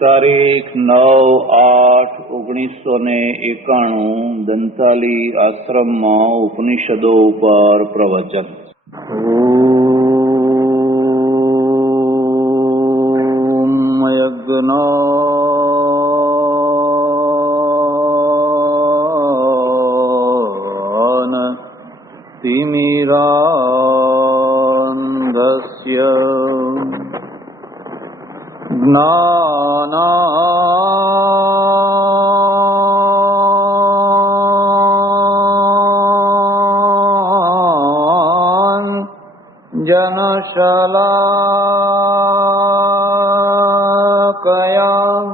તારીખ 9/8/1991 દંતાલી આશ્રમમાં ઉપનિષદો ઉપર પ્રવચન. ઓમ યજ્ઞાન તિમિરાંધસ્ય જનશલાકયા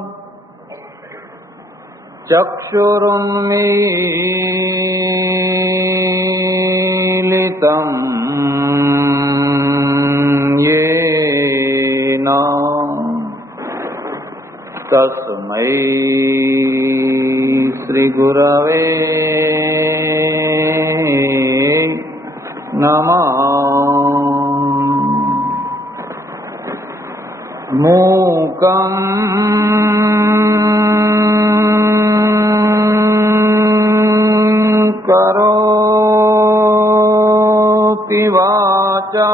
ચક્ષુરુન્મીલિતં યેન તસ્મૈ શ્રી ગુરવે નમઃ. મૂકં કરોતિ વાચાલં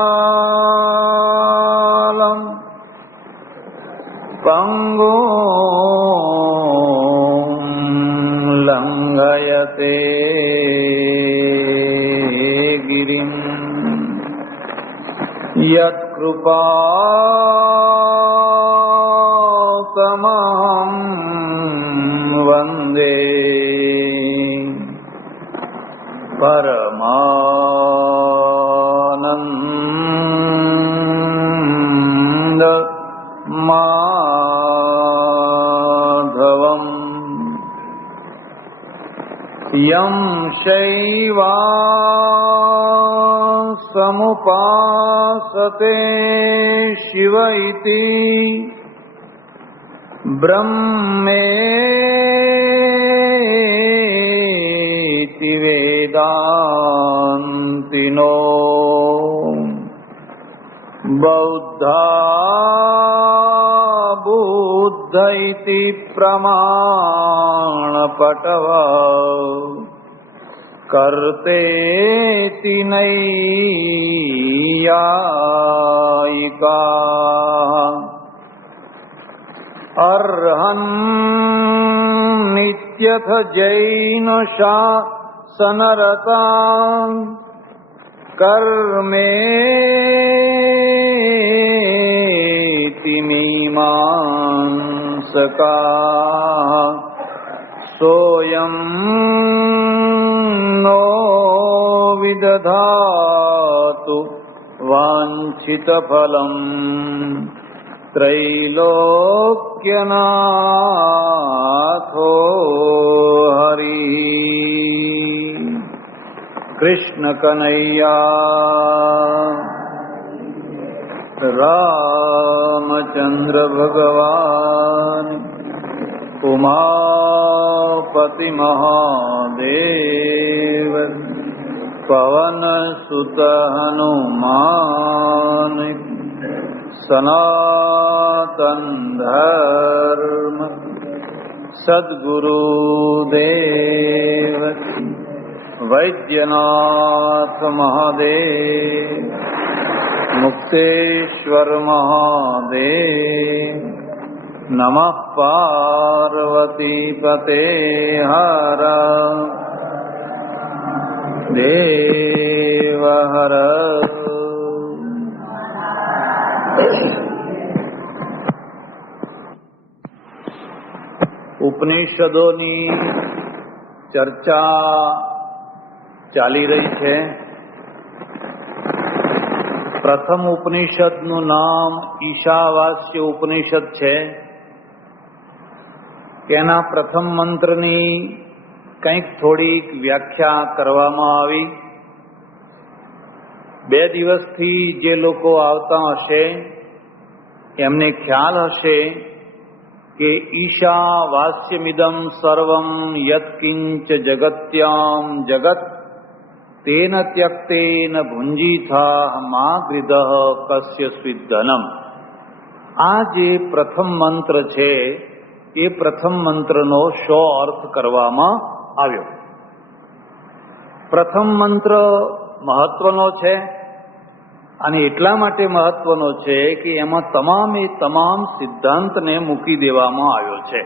પંગું લંઘયતે ગિરિં યત્કૃપાતમહં વંદે પરમાનંદ માધવમ. યં શૈવાસમુપાસતે શિવ ઇતિ બ્રહ્મેતિ વેદાંતિનો બૌદ્ધા બુદ્ધ ઇતિ પ્રમાણપટવ કર્તેતિ નૈયાયિકા અર્હં નિત્યથ જૈન શાસનરતા કર્મેતિ મીમાંસકા સોયં નો વિદધાતુ વાંછિતફલં ત્રૈલોક્યનાથો હરિ. કૃષ્ણ કનૈયા રામચંદ્ર ભગવાન ઉમાપતિ મહાદેવ પવન સુત હનુમાન સનાતન ધર્મ સદ્ગુરુદેવ વૈદ્યનાથ મહાદેવ મુક્તેશ્વર મહાદેવ નમઃ પાર્વતી પતે હર દેવ હર. ઉપનિષદોની ચર્ચા ચાલી રહી છે. પ્રથમ ઉપનિષદનું નામ ઈશાવાસ્ય ઉપનિષદ છે. તેના પ્રથમ મંત્રની કંઈક થોડીક વ્યાખ્યા કરવામાં આવી. 2 દિવસથી જે લોકો આવતા હશે એમને ખ્યાલ હશે કે ઈશા વાસ્યમિદમ સર્વમ યત્કિંચ જગત્યામ જગત તેન ત્યક્તેન ભુંજીથા મા ગૃધઃ કસ્ય સ્વિદ્ધનમ. આ જે પ્રથમ મંત્ર છે એ પ્રથમ મંત્રનો શો અર્થ કરવામાં આવ્યો. પ્રથમ મંત્ર મહત્વનો છે અને એટલા માટે મહત્વનો છે કે એમાં તમામ સિદ્ધાંતને મૂકી દેવામાં આવ્યો છે.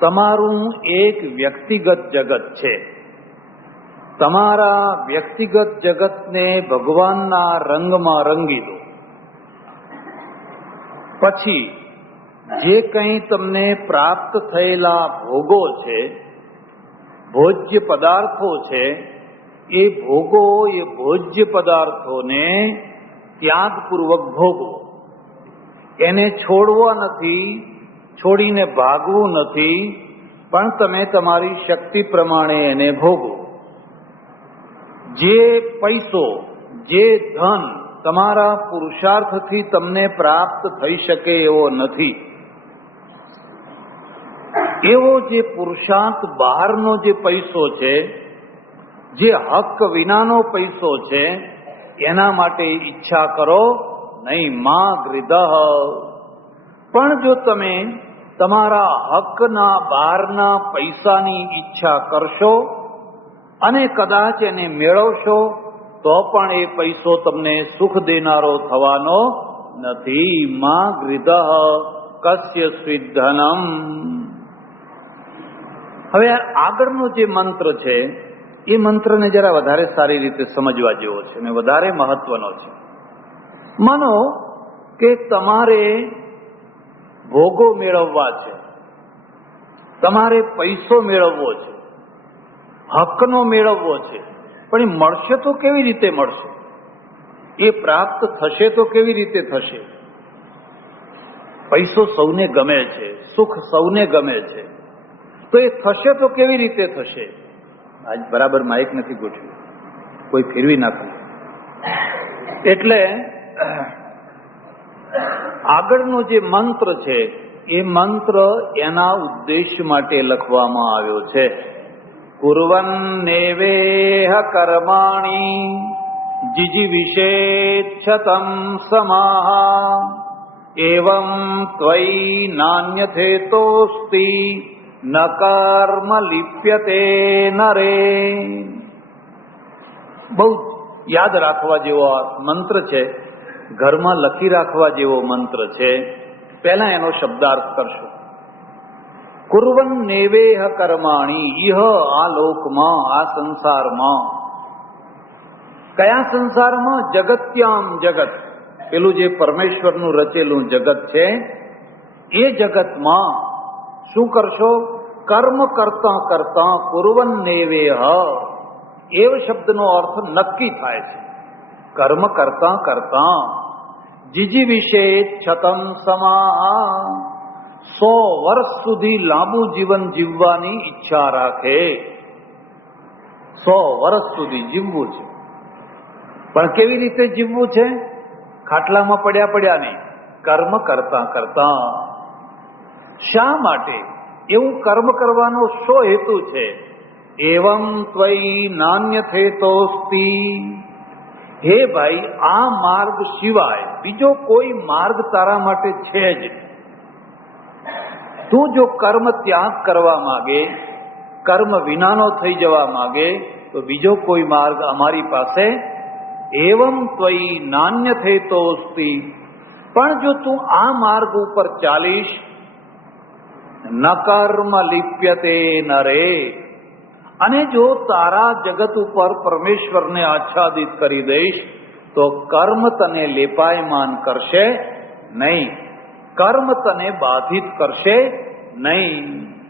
તમારું એક વ્યક્તિગત જગત છે. તમારા વ્યક્તિગત જગતને ભગવાનના રંગમાં રંગી દો. પછી જે કંઈ તમને પ્રાપ્ત થયેલા ભોગો છે, ભોજ્ય પદાર્થો છે, એ ભોગો, એ ભોજ્ય પદાર્થોને ત્યાગપૂર્વક ભોગવો. એને છોડવા નથી, છોડીને ભાગવું નથી, પણ તમે તમારી શક્તિ પ્રમાણે એને ભોગવો. જે પૈસો, જે ધન તમારા પુરુષાર્થથી તમને પ્રાપ્ત થઈ શકે એવો નથી. એવો જે પુરુષાર્થ બહારનો જે પૈસો છે, જે હક વિનાનો પૈસો છે, એના માટે ઈચ્છા કરો નહીં. માં હૃદય. પણ જો તમે તમારા હકના બહારના પૈસાની ઈચ્છા કરશો અને કદાચ એને મેળવશો તો પણ એ પૈસો તમને સુખ દેનારો થવાનો નથી. માં હૃદય કસ્ય સ્વિધનમ. હવે આગળનો જે મંત્ર છે એ મંત્રને જરા વધારે સારી રીતે સમજવા જેવો છે અને વધારે મહત્વનો છે. માનો કે તમારે ભોગો મેળવવા છે, તમારે પૈસો મેળવવો છે, હકનો મેળવવો છે, પણ એ મળશે તો કેવી રીતે મળશે? એ પ્રાપ્ત થશે તો કેવી રીતે થશે? પૈસો સૌને ગમે છે, સુખ સૌને ગમે છે, તો એ થશે તો કેવી રીતે થશે? આજ બરાબર માઇક નથી ગોઠવ્યું, કોઈ ફેરવી નાખે. એટલે આગળનો જે મંત્ર છે એ મંત્ર એના ઉદ્દેશ્ય માટે લખવામાં આવ્યો છે. કુર્વન્નેવેહ કર્માણિ જીજીવિષેચ્છતમ સમાહ એવં ત્વયિ નાન્યથેતોસ્તિ ન કર્મ લિપ્યતે નરે. બહુ યાદ રાખવા જેવો મંત્ર છે, ઘરમાં લખી રાખવા જેવો મંત્ર છે. પહેલા એનો શબ્દાર્થ કરશો. કુર્વન નેવેહ કર્માણી ઇહ, આ લોકમાં, આ સંસારમાં. કયા સંસારમાં? જગત્યામ જગત, પેલું જે પરમેશ્વરનું રચેલું જગત છે એ જગતમાં શું કરશો? કર્મ કરતા કરતા કુર્વન નેવેહ, એવ શબ્દનો અર્થ નક્કી થાય છે. કર્મ કરતા કરતા જીજીવિષેચ્છતમ સમાહ, 100 વર્ષ સુધી લાંબુ જીવન જીવવાની ઈચ્છા રાખે. 100 વર્ષ સુધી જીવવું છે, પણ કેવી રીતે જીવવું છે? ખાટલામાં પડ્યા પડ્યા નહીં, કર્મ કરતા કરતા. શા માટે એવું કર્મ કરવાનો શો હેતુ છે? એવં ત્વયિ નાન્યથેતોસ્તિ. હે ભાઈ, આ માર્ગ સિવાય બીજો કોઈ માર્ગ તારા માટે છે જ. તું જો કર્મ ત્યાગ કરવા માંગે, કર્મ વિનાનો થઈ જવા માંગે, તો બીજો કોઈ માર્ગ અમારી પાસે. એવં ત્વયિ નાન્યથેતોસ્તિ. પણ જો તું આ માર્ગ ઉપર ચાલીશ, ન કર્મ લિપ્યતે નરે, અને જો તારા જગત ઉપર પરમેશ્વરને આચ્છાદિત કરી દઈશ તો કર્મ તને લેપાયમાન કરશે નહીં, કર્મ તને બાધિત કરશે નહીં.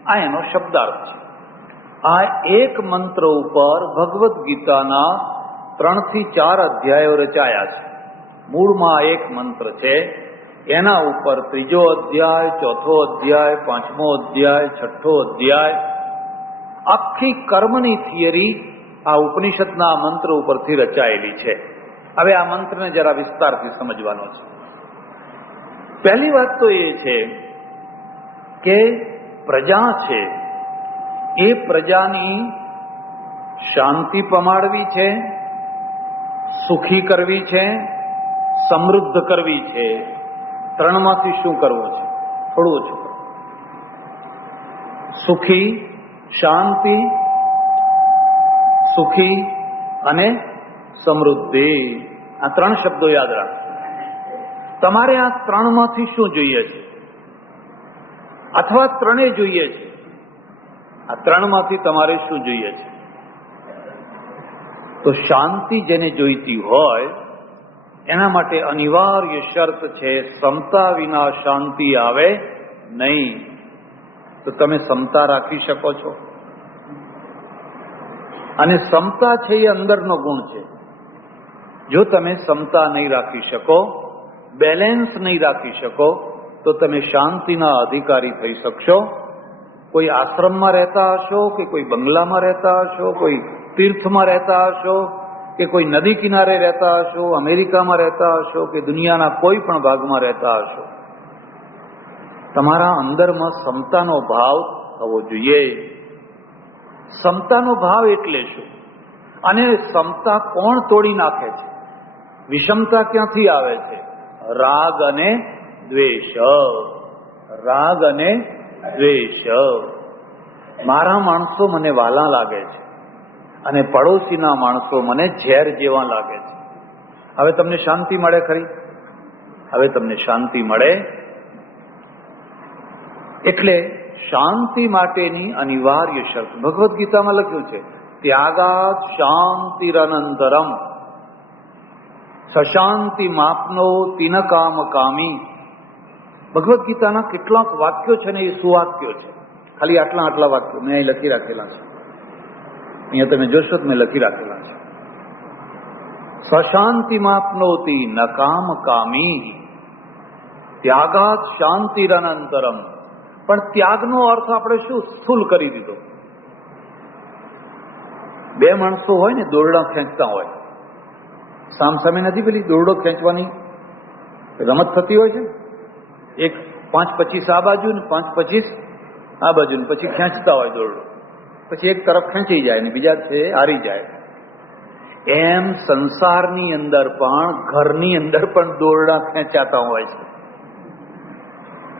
આ એનો શબ્દાર્થ છે. આ એક મંત્ર ઉપર ભગવદ્ ગીતાના 3 થી 4 અધ્યાયો રચાયા છે. મૂળમાં એક મંત્ર છે, એના ઉપર 3જો અધ્યાય, 4થો અધ્યાય, 5મો અધ્યાય, 6થો અધ્યાય, આખી કર્મની થિયરી આ ઉપનિષદના મંત્ર ઉપરથી રચાયેલી છે. હવે આ મંત્રને જરા વિસ્તારથી સમજવાનો છે. પહેલી વાત તો એ છે કે પ્રજા છે એ પ્રજાની શાંતિ પમાડવી છે, સુખી કરવી છે, સમૃદ્ધ કરવી છે. ત્રણમાંથી શું કરવું છે? થોડું ઓછું કરો. સુખી, શાંતિ, સુખી અને સમૃદ્ધિ. આ ત્રણ શબ્દો યાદ રાખો. તમારે આ ત્રણમાંથી શું જોઈએ છે? અથવા ત્રણેય જોઈએ છે? આ ત્રણમાંથી તમારે શું જોઈએ છે? તો શાંતિ જેને જોઈતી હોય એના માટે અનિવાર્ય શરત છે, સમતા વિના શાંતિ આવે નહીં. તો તમે સમતા રાખી શકો છો? અને સમતા છે એ અંદરનો ગુણ છે. જો તમે સમતા નહીં રાખી શકો, બેલેન્સ નહીં રાખી શકો, તો તમે શાંતિના અધિકારી થઈ શકશો. કોઈ આશ્રમમાં રહેતા હશો કે કોઈ બંગલામાં રહેતા હશો, કોઈ તીર્થમાં રહેતા હશો કે કોઈ નદી કિનારે રહેતા હશો, અમેરિકામાં રહેતા હશો કે દુનિયાના કોઈ પણ ભાગમાં રહેતા હશો, તમારા અંદરમાં સમતાનો ભાવ થવો જોઈએ. સમતાનો ભાવ એટલે શું? અને સમતા કોણ તોડી નાખે છે? વિષમતા ક્યાંથી આવે છે? રાગ અને દ્વેષ. રાગ અને દ્વેષ. મારા માણસો મને વાલા લાગે છે અને પડોશીના માણસો મને ઝેર જેવા લાગે છે. હવે તમને શાંતિ મળે ખરી? હવે તમને શાંતિ મળે? એટલે શાંતિ માટેની અનિવાર્ય શરત ભગવદ્ ગીતામાં લખ્યું છે, ત્યાગાત શાંતિરનંતરમ સશાંતિ માપનો તિન કામ કામી. ભગવદ્ ગીતાના કેટલાક વાક્યો છે ને એ સુવાક્યો છે. ખાલી આટલા આટલા વાક્યો મેં અહીં લખી રાખેલા છે. અહીંયા તમે જોશો તો મેં લખી રાખેલા છે. સશાંતિ માપનોતિ ન કામ કામી ત્યાગાત શાંતિરનંતરમ. પણ ત્યાગનો અર્થ આપણે શું સ્થૂલ કરી દીધો? બે માણસો હોય ને, દોરડા ખેંચતા હોય, સામસામે નથી પેલી દોરડો ખેંચવાની રમત થતી હોય છે. એક 5-25 આ બાજુ ને 5-25 આ બાજુ ને પછી ખેંચતા હોય દોરડો. પછી એક તરફ ખેંચી જાય ને બીજા છે હારી જાય. એમ સંસારની અંદર પણ, ઘરની અંદર પણ દોરડા ખેંચાતા હોય છે.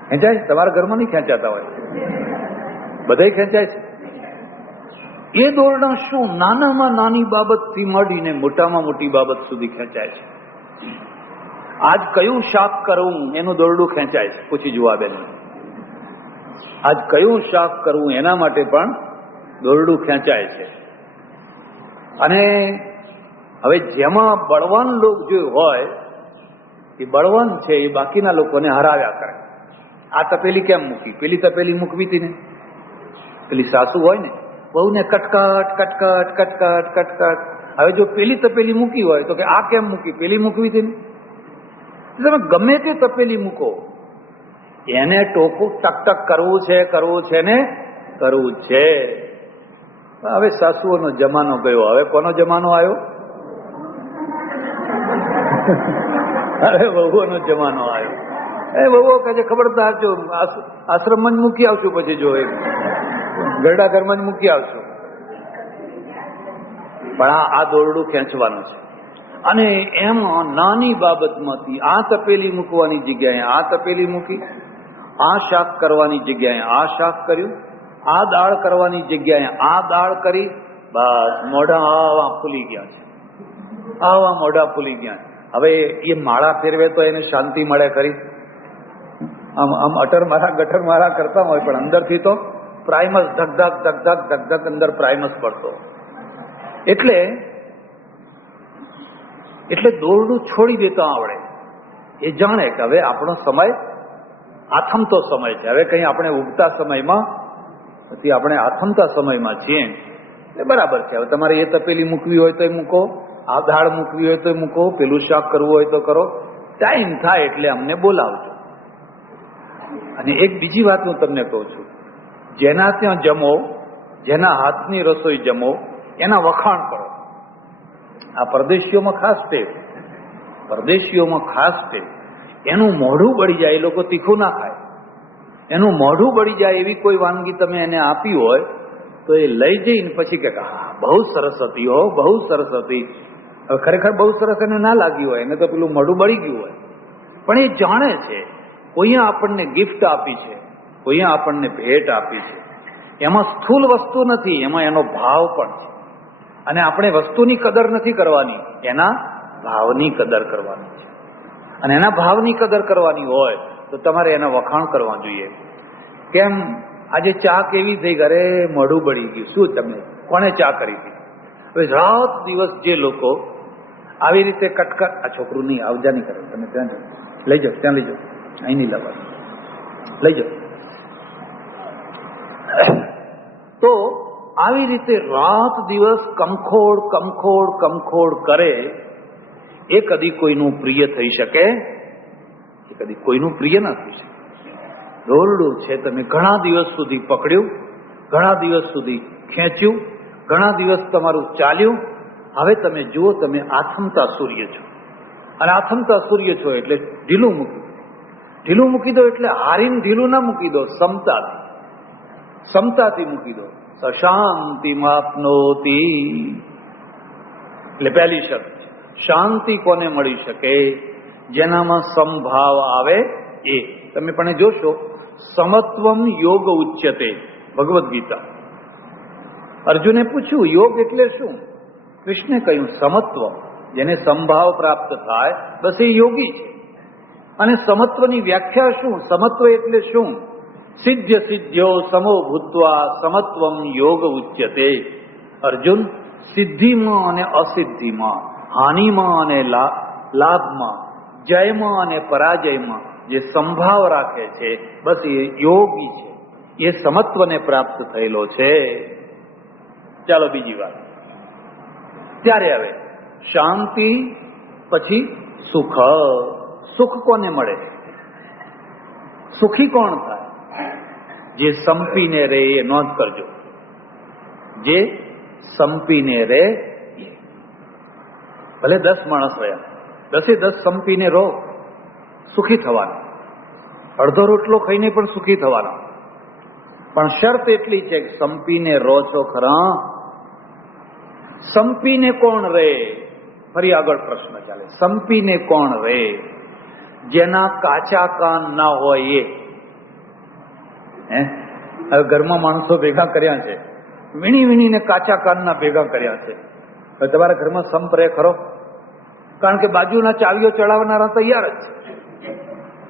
ખેંચાય છે? તમારા ઘરમાં નહીં ખેંચાતા હોય? બધાય ખેંચાય છે. એ દોરડા શું નાનામાં નાની બાબતથી માંડીને મોટામાં મોટી બાબત સુધી ખેંચાય છે. આજ કયું શાક કરવું એનું દોરડું ખેંચાય છે. પૂછી જુઓ બેન, આજ કયું શાક કરવું એના માટે પણ દોરડું ખેંચાય છે. અને હવે જેમાં બળવાન લોક જો હોય એ બળવાન છે, એ બાકીના લોકોને હરાવ્યા કરે. આ તપેલી કેમ મૂકી? પેલી તપેલી મૂકવી હતી ને. પેલી સાસુ હોય ને, બહુને કટકટ કટકટ કટકટ કટકટ. હવે જો પેલી તપેલી મૂકી હોય તો કે આ કેમ મૂકી? પેલી મૂકવી હતી ને. તમે ગમે તે તપેલી મૂકો, એને ટોકું ટક કરવું છે ને કરવું છે. હવે સાસુઓનો જમાનો ગયો, હવે કોનો જમાનો આવ્યો? હવે વહુઓનો જમાનો આવ્યો. એ વહુઓ કહે છે ખબરદાર, જો આશ્રમમાં જ મૂકી આવશું, પછી જો એ ગરડા ઘરમાં જ મૂકી આવશું. પણ આ દોરડું ખેંચવાનું છે. અને એમ નાની બાબતમાંથી આ તપેલી મૂકવાની જગ્યાએ આ તપેલી મૂકી, આ શાક કરવાની જગ્યાએ આ શાક કર્યું, આ દાળ કરવાની જગ્યાએ આ દાળ કરી. બસ મોઢા આવા ફૂલી ગયા છે, આવા મોઢા ફૂલી ગયા. હવે એ માળા ફેરવે તો એને શાંતિ મળે ખરી? આમ આમ અટર મારા ગટર મારા કરતા હોય, પણ અંદરથી તો પ્રાઇમસ ધક ધક ધક ધક ધક ધક અંદર પ્રાઇમસ પડતો. એટલે દોરડું છોડી દેતા આવડે. એ જાણે કે હવે આપણો સમય આથમતો સમય છે. હવે કંઈ આપણે ઉગતા સમયમાં નથી, આપણે આથમતા સમયમાં છીએ. એ બરાબર છે. હવે તમારે એ તપેલી મૂકવી હોય તો એ મૂકો, આ દાળ મૂકવી હોય તો એ મૂકો, પેલું શાક કરવું હોય તો કરો. ટાઈમ થાય એટલે અમને બોલાવજો. અને એક બીજી વાત હું તમને કહું છું, જેના ત્યાં જમો, જેના હાથની રસોઈ જમો, એના વખાણ કરો. આ પરદેશીઓમાં ખાસ ટેવ, પરદેશીઓમાં ખાસ ટેવ. એનું મોઢું બળી જાય, એ લોકો તીખું ના ખાય. એનું મોઢું બળી જાય એવી કોઈ વાનગી તમે એને આપી હોય તો એ લઈ જઈને પછી કે હા બહુ સરસ હતી, હો બહુ સરસ હતી. હવે ખરેખર બહુ સરસ એને ના લાગી હોય, એને તો પેલું મોઢું બળી ગયું હોય, પણ એ જાણે છે કોઈએ આપણને ગિફ્ટ આપી છે, કોઈએ આપણને ભેટ આપી છે, એમાં સ્થૂલ વસ્તુ નથી, એમાં એનો ભાવ પણ છે. અને આપણે વસ્તુની કદર નથી કરવાની, એના ભાવની કદર કરવાની છે. અને એના ભાવની કદર કરવાની હોય તો તમારે એના વખાણ કરવા જોઈએ. કેમ આજે ચા કેવી થઈ, ઘરે મોઢું બળી ગયું, શું તમે કોણે ચા કરી હતી? હવે રાત દિવસ જે લોકો આવી રીતે કટકટ, આ છોકરું નહીં આવજા નહીં કરે, તમે ત્યાં લઈ જાઓ, ત્યાં લઈ જાઓ, અહીં નહીં લાવવાનું, લઈ જાઓ. તો આવી રીતે રાત દિવસ કમખોડ કમખોડ કમખોડ કરે, એ કદી કોઈનું પ્રિય થઈ શકે? એ કદી કોઈનું પ્રિય ના થઈ શકે. દોરડું છે, તમે ઘણા દિવસ સુધી પકડ્યું, ઘણા દિવસ સુધી ખેંચ્યું, ઘણા દિવસ તમારું ચાલ્યું, હવે તમે જુઓ તમે આથમતા સૂર્ય છો. અને આથમતા સૂર્ય છો એટલે ઢીલું મૂકી દો. ઢીલું મૂકી દો એટલે હારીને ઢીલું ના મૂકી દો, સમતાથી મૂકી દો. શાંતિ માપનોતી એટલે પહેલી શબ્દ છે. શાંતિ કોને મળી શકે? જેનામાં સમભાવ આવે એ. તમે પણ જોશો, સમત્વમ યોગ ઉચ્યતે, ભગવદ્ ગીતા. અર્જુને પૂછ્યું યોગ એટલે શું? કૃષ્ણે કહ્યું સમત્વ, જેને સમભાવ પ્રાપ્ત થાય બસ એ યોગી છે. અને સમત્વની વ્યાખ્યા શું? સમત્વ એટલે શું? સિદ્ધ્ય સિદ્ધ્યો સમો ભૂત્વા સમત્વમ યોગ ઉચ્યતે. અર્જુન, સિદ્ધિમાં અને અસિદ્ધિમાં, હાનિમાં અને લાભમાં, જયમાં અને પરાજયમાં જે સંભાવ રાખે છે બસ એ યોગી છે, એ સમત્વને પ્રાપ્ત થયેલો છે. ચાલો બીજી વાત. ત્યારે હવે શાંતિ પછી સુખ. સુખ કોને મળે? સુખી કોણ થાય? જે સંપીને રહે, એ નોંધ કરજો, જે સંપીને રહે. ભલે 10 માણસ રહ્યા, 10 સંપીને રહો, સુખી થવાના. અડધો રોટલો ખાઈને પણ સુખી થવાના. પણ શરત એટલી છે કે સંપીને રહો છો ખરા? સંપીને કોણ રહે? ફરી આગળ પ્રશ્ન ચાલે. સંપીને કોણ રહે? જેના કાચા કાન ના હોય એ. હવે ઘરમાં માણસો ભેગા કર્યા છે, વીણી વીણીને કાચા કાનના ભેગા કર્યા છે. હવે તમારા ઘરમાં સંપ રહે ખરો? કારણ કે બાજુના ચાવીઓ ચડાવનારા તૈયાર જ છે.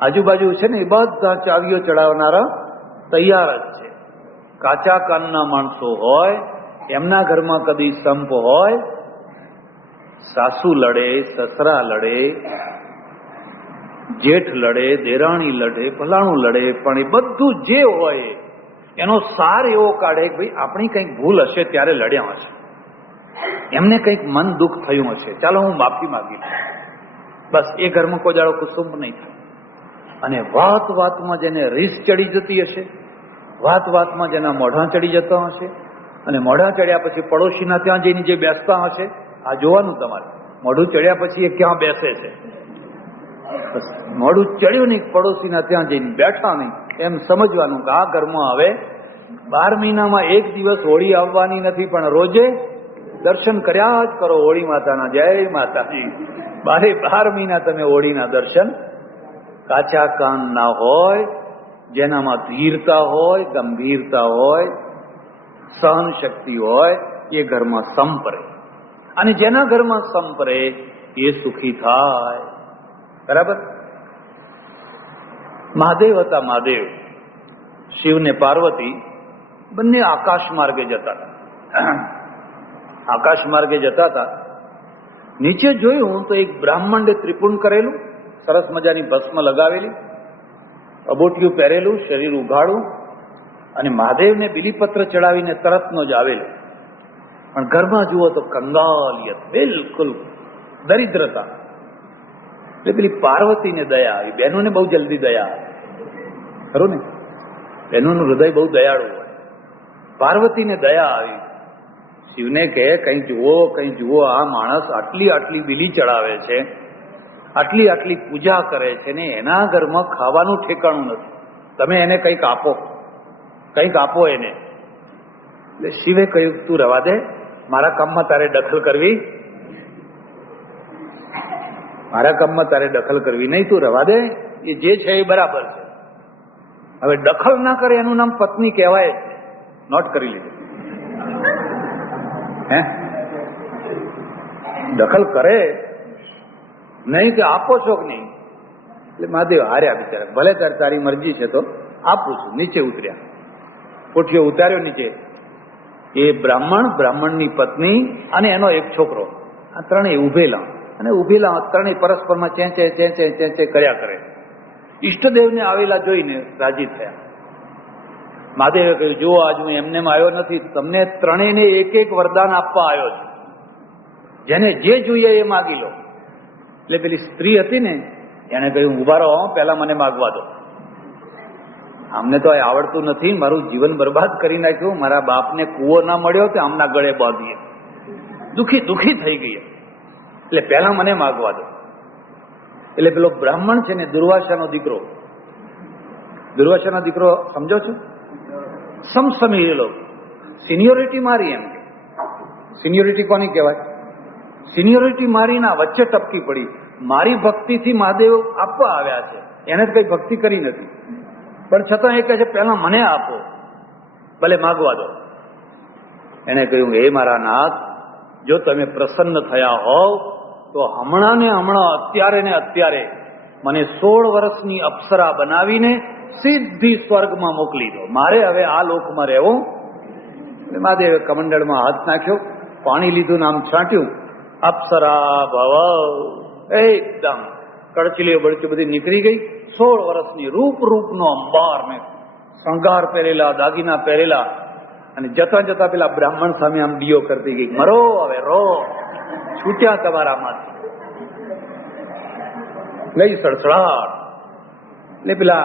આજુબાજુ છે ને એ બધા ચાવીઓ ચડાવનારા તૈયાર જ છે. કાચા કાનના માણસો હોય એમના ઘરમાં કદી સંપ હોય? સાસુ લડે, સસરા લડે, જેઠ લડે, દેરાણી લડે, ભલાણું લડે, પણ એ બધું જે હોય એનો સાર એવો કાઢે કે ભાઈ આપણી કંઈક ભૂલ હશે ત્યારે લડ્યા હશે, એમને કંઈક મન દુઃખ થયું હશે, ચાલો હું માફી માંગી લઉં. બસ એ ઘરમાં કોઈ દાડો કુસુમ નહીં થાય. અને વાત વાતમાં જેને રીસ ચડી જતી હશે, વાત વાતમાં જેના મોઢા ચડી જતા હશે, અને મોઢા ચડ્યા પછી પડોશીના ત્યાં જઈને જે બેસતા હશે, આ જોવાનું તમારે. મોઢું ચડ્યા પછી એ ક્યાં બેસે છે? બસ મોઢું ચડ્યું નહીં, પડોશીના ત્યાં જઈને બેઠા નહીં, એમ સમજવાનું કે આ ઘરમાં હવે 12 મહિનામાં એક દિવસ હોળી આવવાની નથી, પણ રોજે દર્શન કર્યા જ કરો હોળી માતાના. જય માતાજી. 12 મહિના તમે હોળીના દર્શન. કાચા કાન ના હોય, જેનામાં ધીરતા હોય, ગંભીરતા હોય, સહન શક્તિ હોય, એ ઘરમાં સંપ રહે. અને જેના ઘરમાં સંપ રહે એ સુખી થાય. બરાબર? મહાદેવ હતા. મહાદેવ, શિવ ને પાર્વતી બંને આકાશ માર્ગે જતા હતા. આકાશ માર્ગે જતા હતા. નીચે જોયું તો એક બ્રાહ્મણે ત્રિપુંડ કરેલું, સરસ મજાની ભસ્મ લગાવેલી, અબોટિયું પહેરેલું, શરીર ઉઘાડું, અને મહાદેવને બિલીપત્ર ચડાવીને તરતનો જ આવેલો. પણ ઘરમાં જુઓ તો કંગાલિયત, બિલકુલ દરિદ્રતા. એટલે પેલી પાર્વતીને દયા આવી. બહેનોને બહુ જલ્દી દયા આવે, ખરું ને? બહેનોનું હૃદય બહુ દયાળુ હોય. પાર્વતીને દયા આવી. શિવને કહે કંઈ જુઓ, કંઈ જુઓ, આ માણસ આટલી આટલી બિલી ચડાવે છે, આટલી આટલી પૂજા કરે છે ને એના ઘરમાં ખાવાનું ઠેકાણું નથી, તમે એને કંઈક આપો, કંઈક આપો એને. એટલે શિવે કહ્યું તું રવા દે, મારા કામમાં તારે દખલ કરવી, મારા કામમાં તારે દખલ કરવી નહીં, તું રવા દે, એ જે છે એ બરાબર છે. હવે દખલ ના કરે એનું નામ પત્ની કહેવાય છે. નોટ કરી લીધું. હે, દખલ કરે નહીં કે આપો છો કે નહીં, એટલે મહાદેવ હાર્યા બિચારા. ભલે તારી મરજી છે તો આપું છું. નીચે ઉતર્યા, પોઠિયો ઉતાર્યો નીચે. એ બ્રાહ્મણની પત્ની અને એનો એક છોકરો, આ ત્રણેય ઉભેલા, અને ઉભેલા ત્રણેય પરસ્પરમાં ચેંચે કર્યા કરે. ઈષ્ટદેવને આવેલા જોઈને રાજી થયા. મહાદેવે કહ્યું, જો આજ હું એમને આવ્યો નથી, તમને ત્રણેયને એક એક વરદાન આપવા આવ્યો છું. જેને જે જોઈએ એ માગી લો. એટલે પેલી સ્ત્રી હતી ને, એને કહ્યું, ઉભા રહો, પહેલા મને માગવા દો. અમને તો આવડતું નથી, મારું જીવન બરબાદ કરી નાખ્યું, મારા બાપને કૂવો ના મળ્યો તો આમના ગળે બાંધીએ. દુખી થઈ ગઈ. એટલે પહેલા મને માગવા દો. એટલે પેલો બ્રાહ્મણ છે ને, દુર્વાસાનો દીકરો સમજો છો? સમસમીલો સિનિયોરિટી મારી. એમ સિનિયોરિટી કોની કહેવાય? સિનિયોરિટી મારીના વચ્ચે ટપકી પડી. મારી ભક્તિથી મહાદેવ આપવા આવ્યા છે, એને કઈ ભક્તિ કરી નથી, પણ છતાં એ કહે છે પહેલા મને આપો, ભલે માગવા દો. એને કહ્યું, હે મારા નાથ, જો તમે પ્રસન્ન થયા હોવ તો હમણાં ને હમણાં, અત્યારે ને અત્યારે મને 16 વર્ષની અપ્સરા બનાવીને સીધી સ્વર્ગમાં મોકલી દો. મારે હવે આ લોકમાં રહેવું. મહાદેવે કમંડળમાં હાથ નાખ્યો, પાણી લીધું, નામ છાંટ્યું, અપ્સરા ભવ. એકદમ કડચલીઓ બળચી બધી નીકળી ગઈ. 16 વર્ષની રૂપનો અંબાર ને શણગાર પહેરેલા, દાગીના પહેરેલા, અને જતા જતા પેલા બ્રાહ્મણ સામે આમ ડીઓ કરતી ગઈ, મરો હવે રો, છૂટ્યા તમારામાંથી. ગઈ સડસડાટ. એટલે પેલા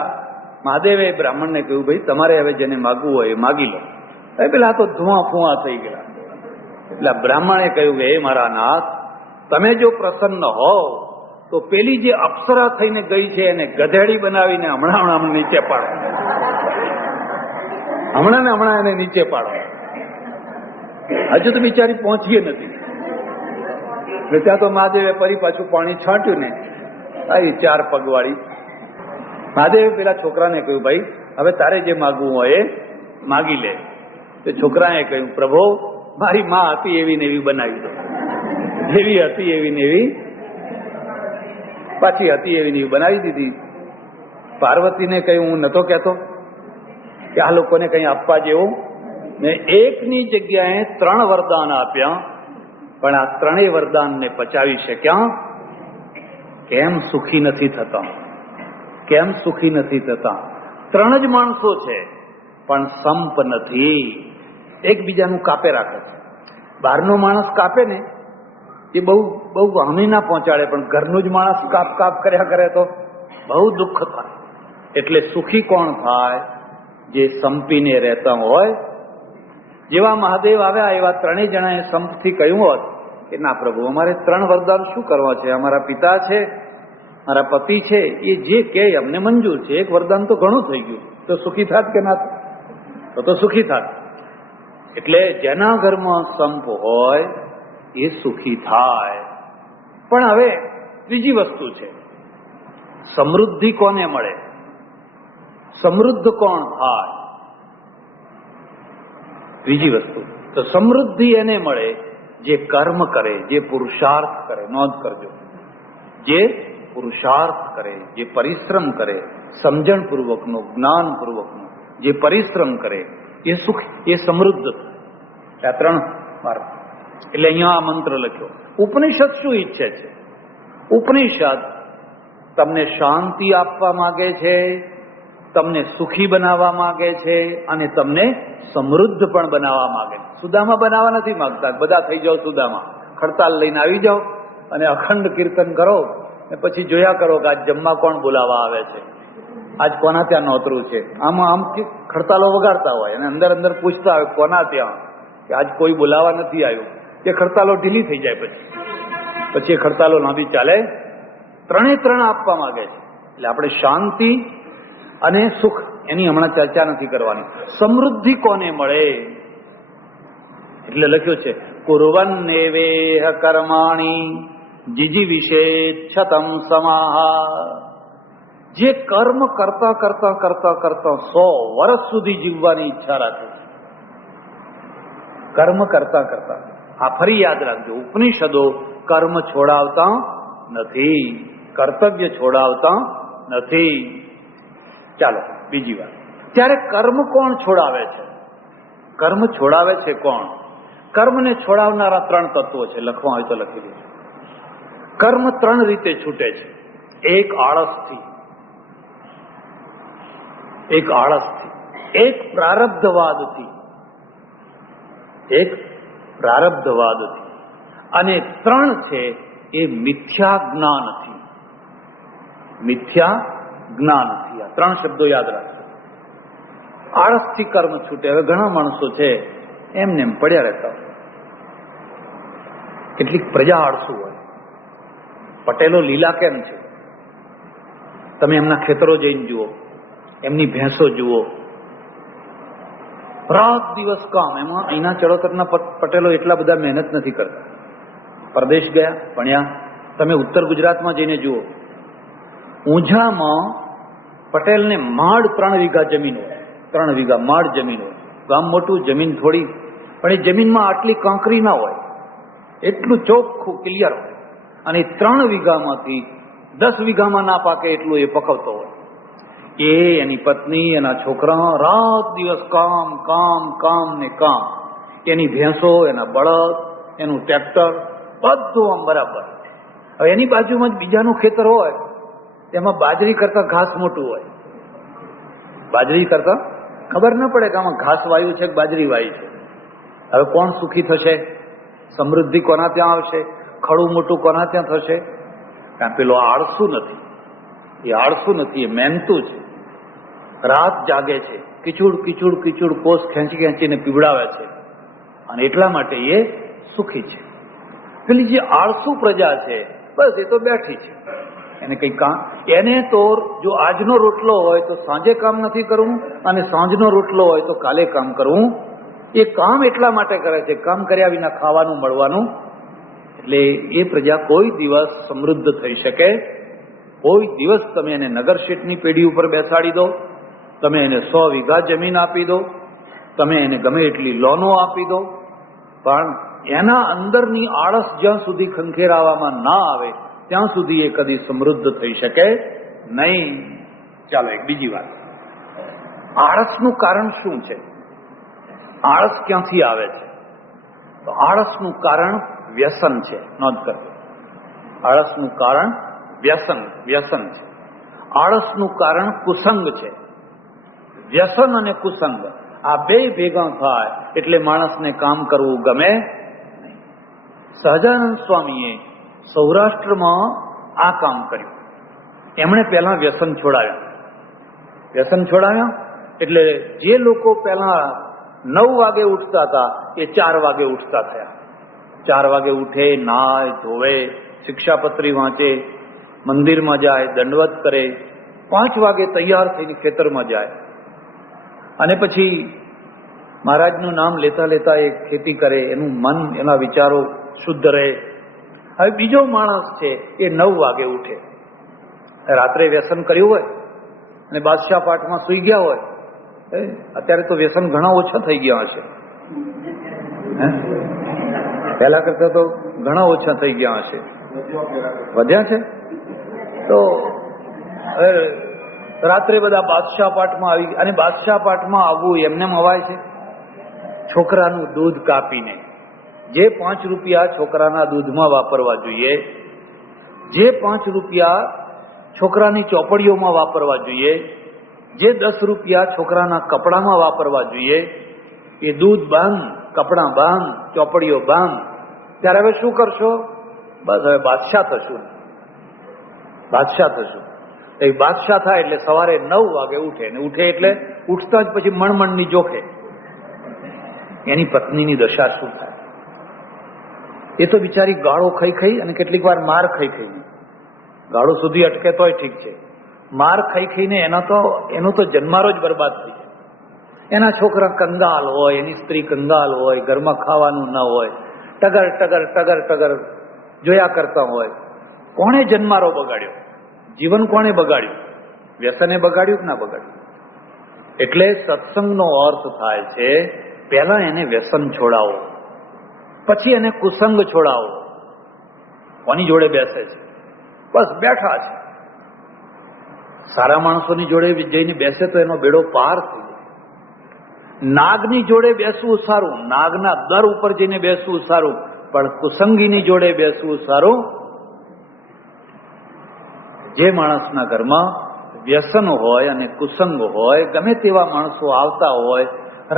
મહાદેવે બ્રાહ્મણને કહ્યું, ભાઈ તમારે હવે જેને માગવું હોય એ માગી લો. પેલા તો ધુઆ ફુઆ થઈ ગયા. એટલે બ્રાહ્મણે કહ્યું કે હે મારા નાથ, તમે જો પ્રસન્ન હોવ તો પેલી જે અપ્સરા થઈને ગઈ છે એને ગધેડી બનાવીને હમણાં નીચે પાડો. હમણાં ને હમણાં એને નીચે પાડો. હજુ તો બિચારી પહોંચી નથી. એટલે ત્યાં તો મહાદેવે ફરી પાછું પાણી છાંટ્યું ને, આવી 4 પગવાળી. મહાદેવે પેલા છોકરાને કહ્યું, ભાઈ હવે તારે જે માગવું હોય એ માગી લે. તો છોકરાએ કહ્યું, પ્રભુ મારી માં હતી એવી ને એવી બનાવી દો. જેવી હતી એવી ને એવી, પાછી હતી એવી ને એવી બનાવી દીધી. પાર્વતીને કહ્યું, હું નતો કહેતો કે આ લોકોને કંઈ આપવા જેવું ને? એકની જગ્યાએ 3 વરદાન આપ્યા, પણ આ 3 વરદાનને પચાવી શક્યા. કેમ સુખી નથી થતા? કેમ સુખી નથી થતા? 3 જ માણસો છે પણ સંપ નથી, એકબીજાનું કાપે રાખે છે. બહારનો માણસ કાપે ને એ બહુ હાનિ ના પહોંચાડે, પણ ઘરનું જ માણસ કાપ કર્યા કરે તો બહુ દુઃખ થાય. એટલે સુખી કોણ થાય? જે સંપીને રહેતા હોય. જેવા મહાદેવ આવ્યા એવા 3 જણાએ સંપથી કહ્યું હોત કે ના પ્રભુ, અમારે 3 વરદાન શું કરવા છે? અમારા પિતા છે, મારા પતિ છે, એ જે કહે અમને મંજૂર છે. 1 વરદાન તો ઘણું થઈ ગયું. તો સુખી થાત કે ના? તો સુખી થાત. એટલે જેના ઘરમાં સંપ હોય એ સુખી થાય. પણ હવે ત્રીજી વસ્તુ છે, સમૃદ્ધિ કોને મળે? સમૃદ્ધ કોણ થાય? ત્રીજી વસ્તુ તો સમૃદ્ધિ એને મળે જે કર્મ કરે, જે પુરુષાર્થ કરે. નોંધ કરજો, જે પુરુષાર્થ કરે, જે પરિશ્રમ કરે, સમજણપૂર્વકનો, જ્ઞાનપૂર્વકનો જે પરિશ્રમ કરે એ સુખ, એ સમૃદ્ધ થાય. આ 3 માર્ગ. એટલે અહીંયા આ મંત્ર લખ્યો. ઉપનિષદ શું ઈચ્છે છે? ઉપનિષદ તમને શાંતિ આપવા માંગે છે, તમને સુખી બનાવવા માંગે છે, અને તમને સમૃદ્ધ પણ બનાવવા માંગે છે. સુદામા બનાવવા નથી માંગતા. બધા થઈ જાઓ સુદામા, ખડતાલ લઈને આવી જાઓ અને અખંડ કીર્તન કરો, અને પછી જોયા કરો કે આજ જમવા કોણ બોલાવવા આવે છે, આજ કોના ત્યાં નોતરું છે. આમ ખડતાલો વગાડતા હોય અને અંદર પૂછતા હોય કોના ત્યાં, કે આજ કોઈ બોલાવવા નથી આવ્યું. એ ખડતાલો ઢીલી થઈ જાય, પછી એ ખડતાલો લાંબી ચાલે. 3 આપવા માંગે છે. એટલે આપણે શાંતિ અને સુખ એની હમણાં ચર્ચા નથી કરવાની. સમૃદ્ધિ કોને મળે? એટલે લખ્યું છે, કુર્વન્નેવેહ કર્માણિ જીજીવિષેચ્છતમ સમાહ. જે કર્મ કરતા કરતા કરતા કરતા 100 વર્ષ સુધી જીવવાની ઈચ્છા રાખે, કર્મ કરતા કરતા. આ ફરી યાદ રાખજો, ઉપનિષદો કર્મ છોડાવતા નથી, કર્તવ્ય છોડાવતા નથી. ચાલો બીજી વાત. ત્યારે કર્મ કોણ છોડાવે છે? કર્મ છોડાવે છે કોણ? કર્મને છોડાવનારા 3 તત્વો છે. લખવા હોય તો લખી દેજો. કર્મ 3 રીતે છૂટે છે. એક આળસથી, એક આળસથી, એક પ્રારબ્ધવાદથી, એક પ્રારબ્ધવાદથી, અને 3 છે એ મિથ્યા જ્ઞાનથી. મિથ્યા જ્ઞાનથી. આ 3 શબ્દો યાદ રાખજો. આળસથી કર્મ છૂટે. હવે ઘણા માણસો છે એમને એમ પડ્યા રહેતા હોય. કેટલીક પ્રજા આળસુ હોય. પટેલો લીલા કેમ છે? તમે એમના ખેતરો જઈને જુઓ, એમની ભેંસો જુઓ, રાત દિવસ કામ. એમાં અહીંના ચડોતરના પટેલો એટલા બધા મહેનત નથી કરતા. પરદેશ ગયા, ભણ્યા. તમે ઉત્તર ગુજરાતમાં જઈને જુઓ, ઊંઝામાં પટેલને માડ 3 વીઘા જમીન હોય. 3 વીઘા માડ જમીન હોય. ગામ મોટું, જમીન થોડી, પણ એ જમીનમાં આટલી કાંકરી ના હોય. એટલું ચોખ્ખું ક્લિયર હોય. અને 3 વીઘામાંથી 10 વીઘામાં ના પાકે એટલું એ પકવતો હોય. એ, એની પત્ની, એના છોકરા રાત દિવસ કામ કામ કામ ને કામ. એની ભેંસો, એના બળદ, એનું ટ્રેક્ટર, બધું આમ બરાબર. હવે એની બાજુમાં જ બીજાનું ખેતર હોય, તેમાં બાજરી કરતા ઘાસ મોટું હોય. બાજરી કરતા ખબર ન પડે કે આમાં ઘાસ વાયુ છે કે બાજરી વાયુ છે. હવે કોણ સુખી થશે? સમૃદ્ધિ કોના ત્યાં આવશે? ખડું મોટું કોના ત્યાં થશે? કારણ પેલો આળસુ નથી. એ આળસુ નથી, એ મહેનતું છે. રાત જાગે છે, કિચુડ કિચુડ કિચુડ કોષ ખેંચી ખેંચીને પીવડાવે છે, અને એટલા માટે એ સુખી છે. પેલી જે આળસુ પ્રજા છે, બસ એ તો બેઠી છે. એને કઈ કામ, એને તો જો આજનો રોટલો હોય તો સાંજે કામ નથી કરવું, અને સાંજનો રોટલો હોય તો કાલે કામ કરવું. એ કામ એટલા માટે કરે છે, કામ કર્યા વિના ખાવાનું મળવાનું. એટલે એ પ્રજા કોઈ દિવસ સમૃદ્ધ થઈ શકે? કોઈ દિવસ. તમે એને નગરશેઠની પેઢી ઉપર બેસાડી દો, તમે એને 100 વીઘા જમીન આપી દો, તમે એને ગમે એટલી લોનો આપી દો, પણ એના અંદરની આળસ જ્યાં સુધી ખંખેરાવામાં ના આવે ત્યાં સુધી એ કદી સમૃદ્ધ થઈ શકે નહીં. ચાલો એક બીજી વાત. આળસનું કારણ શું છે? આળસ ક્યાંથી આવે છે? તો આળસનું કારણ વ્યસન છે. નોંધ કરજો, આળસનું કારણ વ્યસન છે. આળસનું કારણ કુસંગ છે. વ્યસન અને કુસંગ આ બે ભેગા થાય એટલે માણસને કામ કરવું ગમે નહીં. સહજાનંદ સ્વામીએ સૌરાષ્ટ્રમાં આ કામ કર્યું. એમણે પહેલા વ્યસન છોડાવ્યા. વ્યસન છોડાવ્યા એટલે જે લોકો પહેલા 9 વાગે ઉઠતા હતા એ 4 વાગે ઉઠતા થયા. 4 વાગે ઉઠે, નાય ધોવે, શિક્ષાપત્રી વાંચે, મંદિરમાં જાય, દંડવત કરે, 5 વાગે તૈયાર થઈને ખેતરમાં જાય, અને પછી મહારાજનું નામ લેતા લેતા એ ખેતી કરે. એનું મન, એના વિચારો શુદ્ધ રહે. હવે બીજો માણસ છે એ 9 વાગે ઉઠે, રાત્રે વ્યસન કર્યું હોય અને બાદશાહ પાઠમાં સૂઈ ગયા હોય. અત્યારે તો વ્યસન ઘણા ઓછા થઈ ગયા હશે, પહેલા કરતા તો ઘણા ઓછા થઈ ગયા હશે. વધ્યા છે? તો રાત્રે બધા બાદશાહ પાઠમાં આવી, અને બાદશાહ પાઠમાં આવવું એમને અવાય છે? છોકરાનું દૂધ કાપીને, જે 5 રૂપિયા છોકરાના દૂધમાં વાપરવા જોઈએ, જે 5 રૂપિયા છોકરાની ચોપડીઓમાં વાપરવા જોઈએ, જે 10 રૂપિયા છોકરાના કપડામાં વાપરવા જોઈએ, એ દૂધ બંધ, કપડાં બંધ, ચોપડીઓ બંધ. ત્યારે હવે શું કરશો? બસ હવે બાદશાહ થશું, બાદશાહ થશું. એ બાદશાહ થાય એટલે સવારે 9 વાગે ઉઠે, ને ઉઠે એટલે ઉઠતા જ પછી મણમણની જોખે. એની પત્નીની દશા શું થાય? એ તો બિચારી ગાળો ખાઈ ખાઈ અને કેટલીક વાર માર ખાઈ ખાઈને, ગાળો સુધી અટકે તોય ઠીક છે, માર ખાઈ ખાઈને એનો તો જન્મારો જ બરબાદ થઈ જાય. એના છોકરા કંગાલ હોય, એની સ્ત્રી કંગાલ હોય, ઘરમાં ખાવાનું ન હોય, ટગર ટગર ટગર ટગર જોયા કરતા હોય. કોણે જન્મારો બગાડ્યો? જીવન કોણે બગાડ્યું? વ્યસને બગાડ્યું કે ના બગાડ્યું? એટલે સત્સંગનો અર્થ થાય છે પહેલા એને વ્યસન છોડાવો, પછી એને કુસંગ છોડાવો. કોની જોડે બેસે છે? બસ બેઠા છે. સારા માણસોની જોડે જઈને બેસે તો એનો બેડો પાર થઈ જાય. નાગની જોડે બેસવું સારું, નાગના દર ઉપર જઈને બેસવું સારું, પણ કુસંગીની જોડે બેસવું સારું. જે માણસના ઘરમાં વ્યસન હોય અને કુસંગ હોય, ગમે તેવા માણસો આવતા હોય,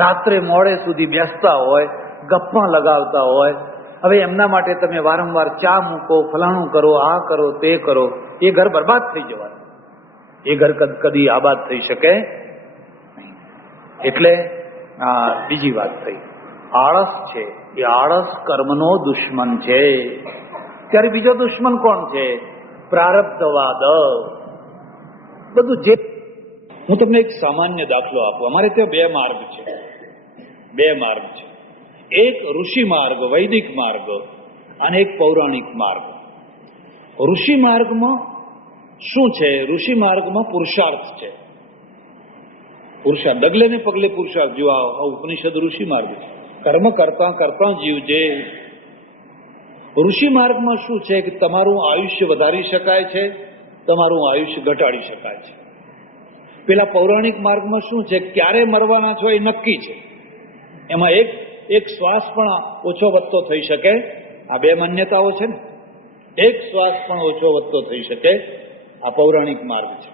રાત્રે મોડે સુધી બેસતા હોય, ગપ્પા લગાવતા હોય, હવે એમના માટે તમે વારંવાર ચા મૂકો, ફલાણું કરો, આ કરો, તે કરો, એ ઘર બરબાદ થઈ જવાય. એ ઘર કદી આબાદ થઈ શકે નહીં. એટલે બીજી વાત થઈ, આળસ છે એ આળસ કર્મનો દુશ્મન છે. ત્યારે બીજો દુશ્મન કોણ છે? પ્રારબ્ધવાદ. બધું જે હું તમને એક સામાન્ય દાખલો આપું. અમારે ત્યાં બે માર્ગ છે. એક ઋષિ માર્ગ, વૈદિક માર્ગ, અને એક પૌરાણિક માર્ગ. ઋષિ માર્ગમાં શું છે? ઋષિ માર્ગમાં પુરુષાર્થ છે. પુરુષાર્થ ડગલે ને પગલે પુરુષાર્થ. જો આ ઉપનિષદ ઋષિ માર્ગ છે. કર્મ કરતા કરતા જીવજે. ઋષિ માર્ગમાં શું છે કે તમારું આયુષ્ય વધારી શકાય છે, તમારું આયુષ્ય ઘટાડી શકાય છે. પેલા પૌરાણિક માર્ગમાં શું છે? ક્યારે મરવાના છો એ નક્કી છે. એમાં એક શ્વાસ પણ ઓછો વધતો થઈ શકે. આ બે માન્યતાઓ છે ને. એક શ્વાસ પણ ઓછો વધતો થઈ શકે. આ પૌરાણિક માર્ગ છે.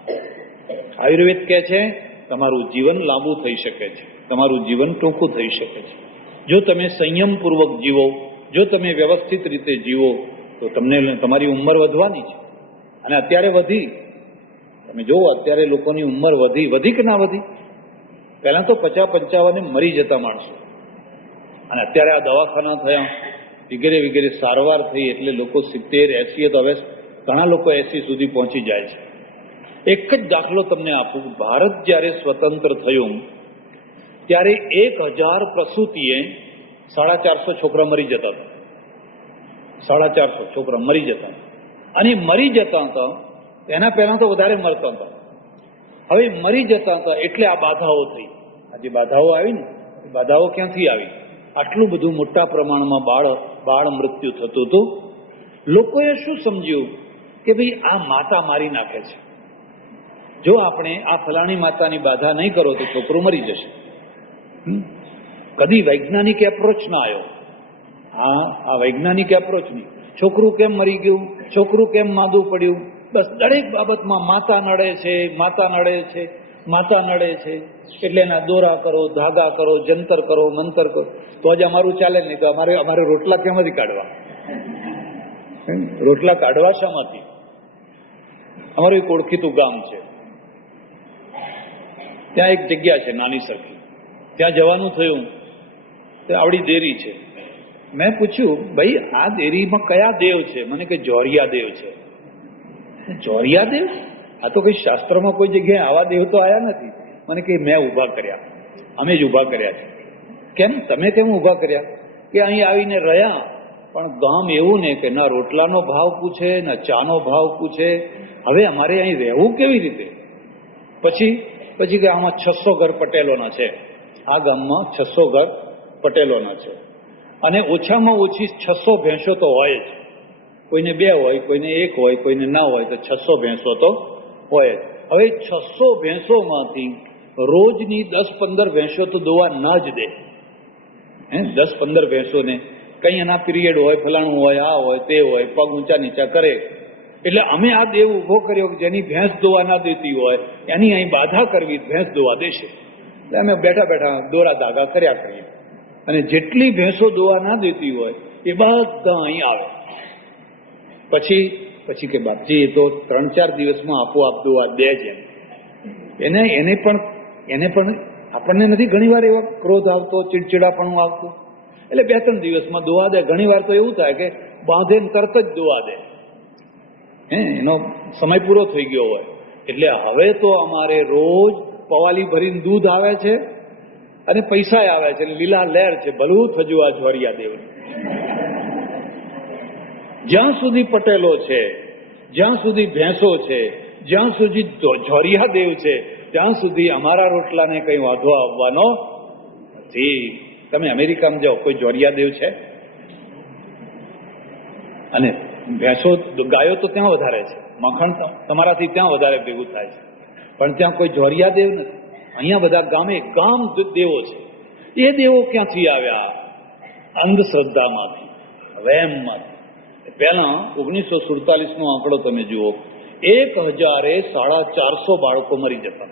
આયુર્વેદ કહે છે તમારું જીવન લાંબુ થઈ શકે છે, તમારું જીવન ટૂંકું થઈ શકે છે. જો તમે સંયમપૂર્વક જીવો, જો તમે વ્યવસ્થિત રીતે જીવો, તો તમને તમારી ઉંમર વધવાની છે. અને અત્યારે વધી. તમે જુઓ અત્યારે લોકોની ઉંમર વધી કે ના વધી? પહેલા તો 50-55 મરી જતા માણસો, અને અત્યારે આ દવાખાના થયા વગેરે સારવાર થઈ એટલે લોકો 70-80, તો હવે ઘણા લોકો 80 સુધી પહોંચી જાય છે. એક જ દાખલો તમને આપું. ભારત જ્યારે સ્વતંત્ર થયું ત્યારે 1000 પ્રસૂતિએ 450 છોકરા મરી જતા હતા. 450 છોકરા મરી જતા. અને મરી જતા હતા એના પહેલા તો વધારે મરતા હતા. હવે મરી જતા હતા એટલે આ બાધાઓ થઈ. આ જે બાધાઓ આવી ને, એ બાધાઓ ક્યાંથી આવી? આટલું બધું મોટા પ્રમાણમાં બાળ મૃત્યુ થતું હતું. લોકોએ શું સમજ્યું કે ભાઈ આ માતા મારી નાખે છે. જો આપણે આ ફલાણી માતાની બાધા નહીં કરો તો છોકરું મરી જશે. કદી વૈજ્ઞાનિક એપ્રોચ ના આવ્યો. આ વૈજ્ઞાનિક એપ્રોચ નહીં. છોકરું કેમ મરી ગયું, છોકરું કેમ માદું પડ્યું, બસ દરેક બાબતમાં માતા નડે છે એટલે એના દોરા કરો, ધાગા કરો, જંતર કરો, મંતર કરો, તો જ અમારું ચાલે. નહીં તો અમારે રોટલા કેમાંથી કાઢવા? રોટલા કાઢવા શામાંથી? અમારું એક ઓળખીતું ગામ છે, ત્યાં એક જગ્યા છે નાની સરખી. ત્યાં જવાનું થયું તો આવડી દેરી છે. મેં પૂછ્યું, ભાઈ આ દેરીમાં કયા દેવ છે? મને કે જોરિયા દેવ છે. જોરિયા દેવ? આ તો કઈ શાસ્ત્રમાં કોઈ જગ્યાએ આવા દેવ તો આયા નથી. મને કે મેં ઊભા કર્યા, અમે જ ઊભા કર્યા છે. કેમ? તમે કેમ ઊભા કર્યા? કે અહીં આવીને રહ્યા, પણ ગામ એવું ને કે ના રોટલાનો ભાવ પૂછે, ના ચાનો ભાવ પૂછે. હવે અમારે અહીં રહેવું કેવી રીતે? પછી કે આમાં 600 ઘર પટેલોના છે. આ ગામમાં 600 ઘર પટેલોના છે, અને ઓછામાં ઓછી 600 ભેંસો તો હોય જ. કોઈને 2 હોય, કોઈને 1 હોય, કોઈને ના હોય, તો 600 ભેંસો તો હોય જ. હવે 600 ભેંસોમાંથી રોજની 10-15 ભેંસો તો દોવા ના જ દે. 10-15 ભેંસોને કંઈ એના પીરિયડ હોય, ફલાણું હોય, આ હોય, તે હોય, પગ ઊંચા નીચા કરે. એટલે અમે આ દેવ ઊભો કર્યો કે જેની ભેંસ દોવા ના દેતી હોય એની અહીં બાધા કરવી, ભેંસ દોવા દેશે. એટલે અમે બેઠા દોરા ધાગા કર્યા કરીએ, અને જેટલી ભેંસો દોવા ના દેતી હોય એ બધા અહીં આવે. પછી કે બાપજી એ તો 3-4 દિવસમાં આપોઆપ દોવા દે જ. એને પણ આપણને નથી ઘણી વાર એવો ક્રોધ આવતો, ચીડચીડાપણું આવતું, એટલે 2-3 દિવસમાં દોવા દે. ઘણી વાર તો એવું થાય કે બાંધે તરત જ દોવા દે. એનો સમય પૂરો થઈ ગયો હોય. એટલે હવે તો અમારે રોજ પવાલી ભરીને દૂધ આવે છે અને પૈસા આવે છે, લીલા લહેર છે. ભલું થજુ આ જોરિયા દેવની. જ્યાં સુધી પટેલો છે, જ્યાં સુધી ભેંસો છે, જ્યાં સુધી જોરિયા દેવ છે ત્યાં સુધી અમારા રોટલાને કંઈ વાંધો આવવાનો નથી. તમે અમેરિકામાં જાઓ, કોઈ જોરિયા દેવ છે? અને ભેંસો ગાયો તો ત્યાં વધારે છે, મખણ તમારાથી ત્યાં વધારે ભેગું થાય છે, પણ ત્યાં કોઈ જોરિયા દેવ નથી. અહીંયા બધા ગામે ગામ દેવો છે. એ દેવો ક્યાંથી આવ્યા? અંધશ્રદ્ધામાંથી, વહેમમાંથી. પહેલા 1947નો આંકડો તમે જુઓ, 1450 બાળકો મરી જતા.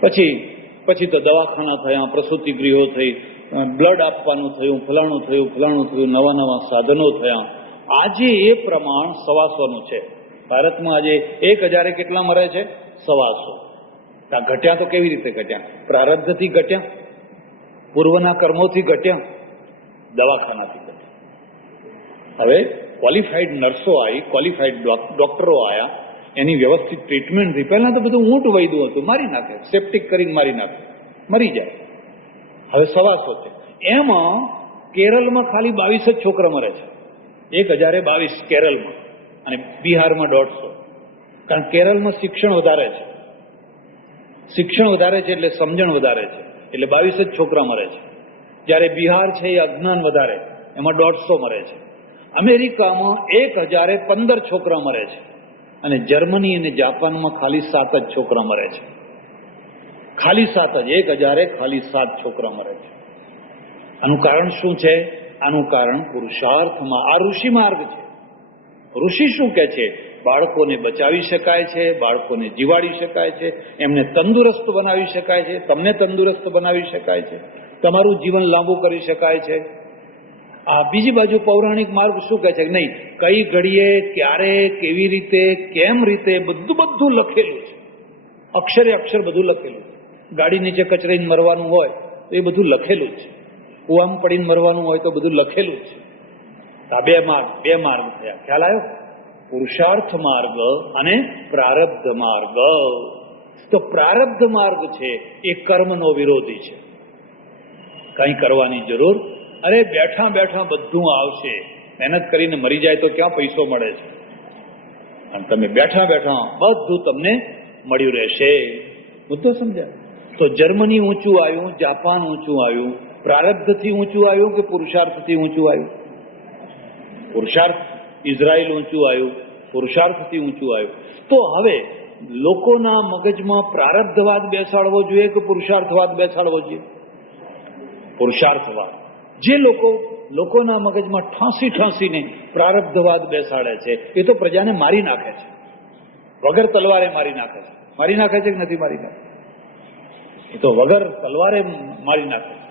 પછી તો દવાખાના થયા, પ્રસૂતિ ગૃહો થઈ, બ્લડ આપવાનું થયું, ફલાણું થયું, નવા સાધનો થયા. આજે એ પ્રમાણ 125નું છે. ભારતમાં આજે 1000 કેટલા મરે છે? 125. ઘટ્યા તો કેવી રીતે ઘટ્યા? પ્રારબ્ધથી ઘટ્યા, પૂર્વના કર્મોથી ઘટ્યા, દવાખાનાથી ઘટ્યા. હવે ક્વોલિફાઈડ નર્સો આવી, ક્વોલિફાઈડ ડોક્ટરો આવ્યા, એની વ્યવસ્થિત ટ્રીટમેન્ટથી. પહેલા તો બધું ઊંટ વૈદું હતું, મારી નાખે, સેપ્ટિક કરીને મારી નાખે, મરી જાય. હવે 125 છે. એમાં કેરળમાં ખાલી 22 જ છોકરા મરે છે. 1022 કેરળમાં, અને બિહારમાં 150. કારણ કેરળમાં શિક્ષણ વધારે છે, એટલે સમજણ વધારે છે, એટલે 22 જ છોકરા મરે છે. જ્યારે બિહાર છે એ અજ્ઞાન વધારે, એમાં 150 મરે છે. અમેરિકામાં 1015 છોકરા મરે છે, અને જર્મની અને જાપાનમાં ખાલી 7 જ છોકરા મરે છે. ખાલી 7 જ, 1000 ખાલી 7 છોકરા મરે છે. આનું કારણ શું છે? આનું કારણ પુરુષાર્થમાં. આ ઋષિ માર્ગ છે. ઋષિ શું કહે છે? બાળકોને બચાવી શકાય છે, બાળકોને જીવાડી શકાય છે, એમને તંદુરસ્ત બનાવી શકાય છે, તમને તંદુરસ્ત બનાવી શકાય છે, તમારું જીવન લાંબુ કરી શકાય છે. આ બીજી બાજુ પૌરાણિક માર્ગ શું કહે છે? નહીં, કઈ ઘડીએ, ક્યારે, કેવી રીતે, કેમ રીતે, બધું લખેલું છે. અક્ષરે અક્ષર બધું લખેલું છે. ગાડી નીચે કચરાઈને મરવાનું હોય તો એ બધું લખેલું છે. કુવામાં પડીને મરવાનું હોય તો બધું લખેલું છે. આ બે માર્ગ થયા. ખ્યાલ આવ્યો? પુરુષાર્થ માર્ગ અને પ્રારબ્ધ માર્ગ. તો પ્રારબ્ધ માર્ગ છે એ કર્મનો વિરોધી છે. કંઈ કરવાની જરૂર, અરે બેઠા બેઠા બધું આવશે. મહેનત કરીને મરી જાય તો ક્યાં પૈસો મળે છે? અને તમે બેઠા બેઠા બધું તમને મળ્યું રહેશે. મુદ્દો સમજાય? તો જર્મની ઊંચું આવ્યું, જાપાન ઊંચું આવ્યું, પ્રારબ્ધથી ઊંચું આવ્યું કે પુરુષાર્થથી ઊંચું આવ્યું? પુરુષાર્થ. ઇઝરાયલ ઊંચું આવ્યું, પુરુષાર્થથી ઊંચું આવ્યું. તો હવે લોકોના મગજમાં પ્રારબ્ધવાદ બેસાડવો જોઈએ કે પુરુષાર્થવાદ બેસાડવો જોઈએ? પુરુષાર્થવાદ. જે લોકોના મગજમાં ઠાંસીને પ્રારબ્ધવાદ બેસાડે છે એ તો પ્રજાને મારી નાખે છે, વગર તલવારે મારી નાખે છે. મારી નાખે છે કે નથી મારી નાખે? એ તો વગર તલવારે મારી નાખે છે.